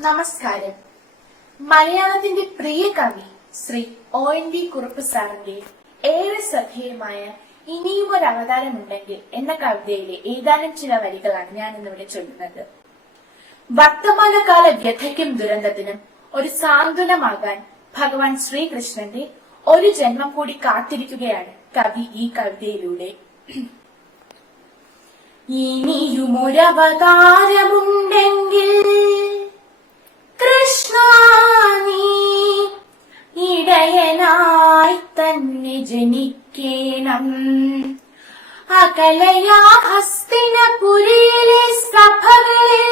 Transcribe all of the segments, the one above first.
നമസ്കാരം. മലയാളത്തിന്റെ പ്രിയ കവി ശ്രീ ONV കുറുപ്പ് സാറിന്റെ ഏറെ ശ്രദ്ധേയമായ ഇനിയും ഒരു അവതാരമുണ്ടെങ്കിൽ എന്ന കവിതയിലെ ഏതാനും ചില വരികളാണ് ഞാൻ ഇന്നിവിടെ ചൊല്ലുന്നത്. വർത്തമാനകാല വ്യഥയ്ക്കും ദുരന്തത്തിനും ഒരു സാന്ത്വനമാകാൻ ഭഗവാൻ ശ്രീകൃഷ്ണന്റെ ഒരു ജന്മം കൂടി കാത്തിരിക്കുകയാണ് കവി ഈ കവിതയിലൂടെ. ഇനിയുമൊരവതാരമുണ്ടെങ്കിൽ കൃഷ്ണ നീ ഇടയനായി തന്നെ ജനിക്കേണം. അകലയാ ഹസ്തിനപുരിയിലെ സഭകളിൽ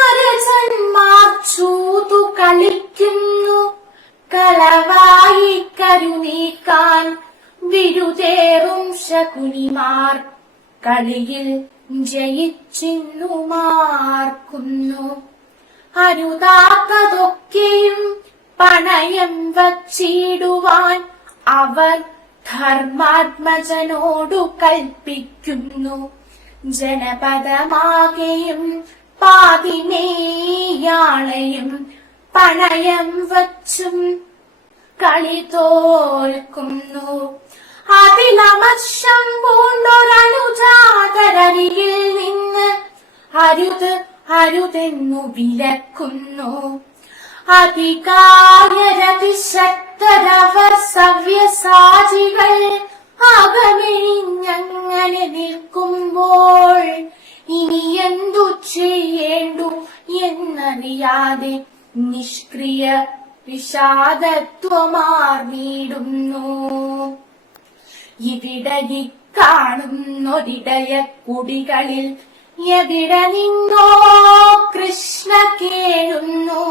അരജന്മാർ ചൂതു കളിക്കുന്നു. കളവായി കരുനീക്കാൻ വിരുതേറും ശകുനിമാർ കളിയിൽ ജയിച്ചിന്നുമാർക്കുന്നു. അരുതാത്തതൊക്കെയും പണയം വച്ചിടുവാൻ അവർ ധർമാത്മജനോടു കൽപ്പിക്കുന്നു. ജനപദമാകെയും പാതിമേയാളെയും പണയം വച്ചും കളി തോൽക്കുന്നു. അതിലമർഷം പൂണ്ടൊരനുജാതരരികിൽ നിന്ന് അരുത് അരുതെന്നു വിലക്കുന്നു. അധികാരതിശക്തരവർ സവ്യസാചികൾ അകമെഴിഞ്ഞങ്ങനെ നിൽക്കുമ്പോൾ ഇനി എന്തു ചെയ്യേണ്ടു എന്നറിയാതെ നിഷ്ക്രിയ വിഷാദത്വമാർന്നിടുന്നു. ഇവിടെ കാണുന്നൊരിടയ കുടികളിൽ എവിടെ നിന്നോ കൃഷ്ണ കേഴുന്നു.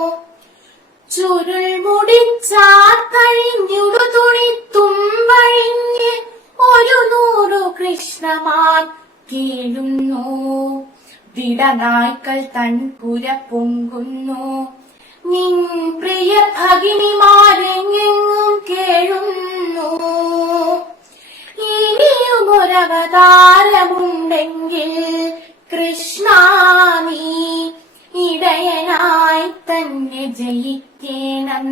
ചുരുൾ മുടിച്ചാത്തഴിഞ്ഞുടു തുണി തുമ്പഴിഞ്ഞ് 100 കൃഷ്ണമാർ കേഴുന്നു. വിടനായ്ക്കൾ തൻപുര പൊങ്കുന്നു. നിൻ പ്രിയ ഭഗിനിമാരെങ്ങെങ്ങും കേഴുന്നു. ഇനിയുമൊരവതാരമുണ്ടെങ്കിൽ കൃഷ്ണ നീ ഇടയനായി തന്നെ ജയിക്കേണം.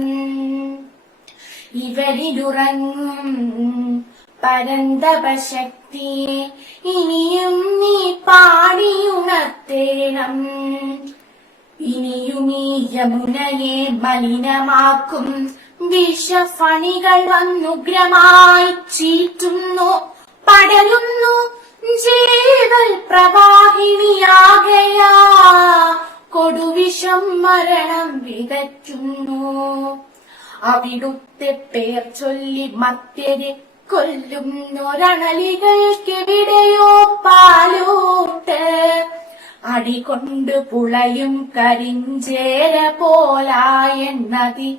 ഇവരിലുറങ്ങും പരന്തപശക്തിയെ ഇനിയും നീ പാടിയുണർത്തേണം. ഇനിയും ഈ യമുനയെ മലിനമാക്കും വിഷഫണികൾ വന്നുഗ്രമായി ചീറ്റുന്നു. പടരുന്നു ജീവൽ പ്രവാഹിനിയാകയാ കൊടുവിഷം മരണം വിതയ്ക്കുന്നു. അവിടുത്തെ പേർ ചൊല്ലി മത്യരെ കൊല്ലുന്നൊരണലികൾക്കെവിടെയോ പാലൂട്ട്. അടികൊണ്ട് പുളയും കരിഞ്ചേര പോലായെന്നതി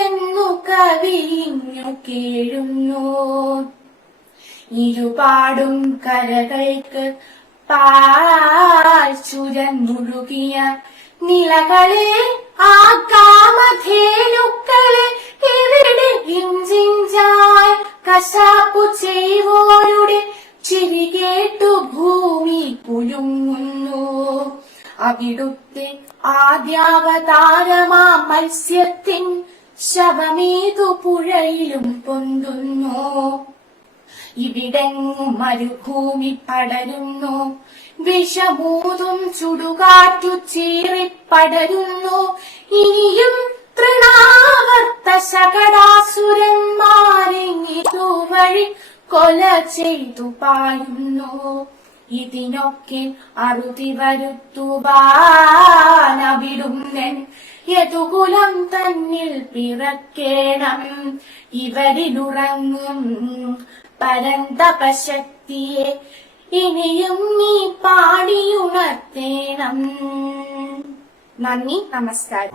എന്നു കവിഞ്ഞു കേഴുന്നു. ഇരുപാടും കരകൾക്ക് പാൽ ചുരന്നുഴുകിയ നിലകളെ ആ കാമധേനുക്കളെ എവിടെ ഇഞ്ചിഞ്ചായി കശാപ്പു ചെയ്വോരുടെ ചിരി കേട്ടു ഭൂമി കുലുങ്ങുന്നു. അവിടുത്തെ ആദ്യാവതാരമാ മത്സ്യത്തിൻ ശവമേതു പുഴയിലും പൊന്തുന്നു. ഇവിടെങ്ങും മരുഭൂമി പടരുന്നു. വിഷമൂതും ചുടുകാറ്റു ചീറിപ്പടരുന്നു. ഇനിയും തൃണാവർത്ത ശകടാസുരന്മാരിതുവഴി കൊല ചെയ്തു പായുന്നു. ഇതിനൊക്കെ അറുതി വരുത്തുവാനവിടുന്നൻ യദുകുലം തന്നിൽ പിറക്കേണം. ഇവരിലുറങ്ങും പരന്തപശക്തിയെ ഇനിയും നീ പാടിയുണർത്തേണം. നന്ദി, നമസ്കാരം.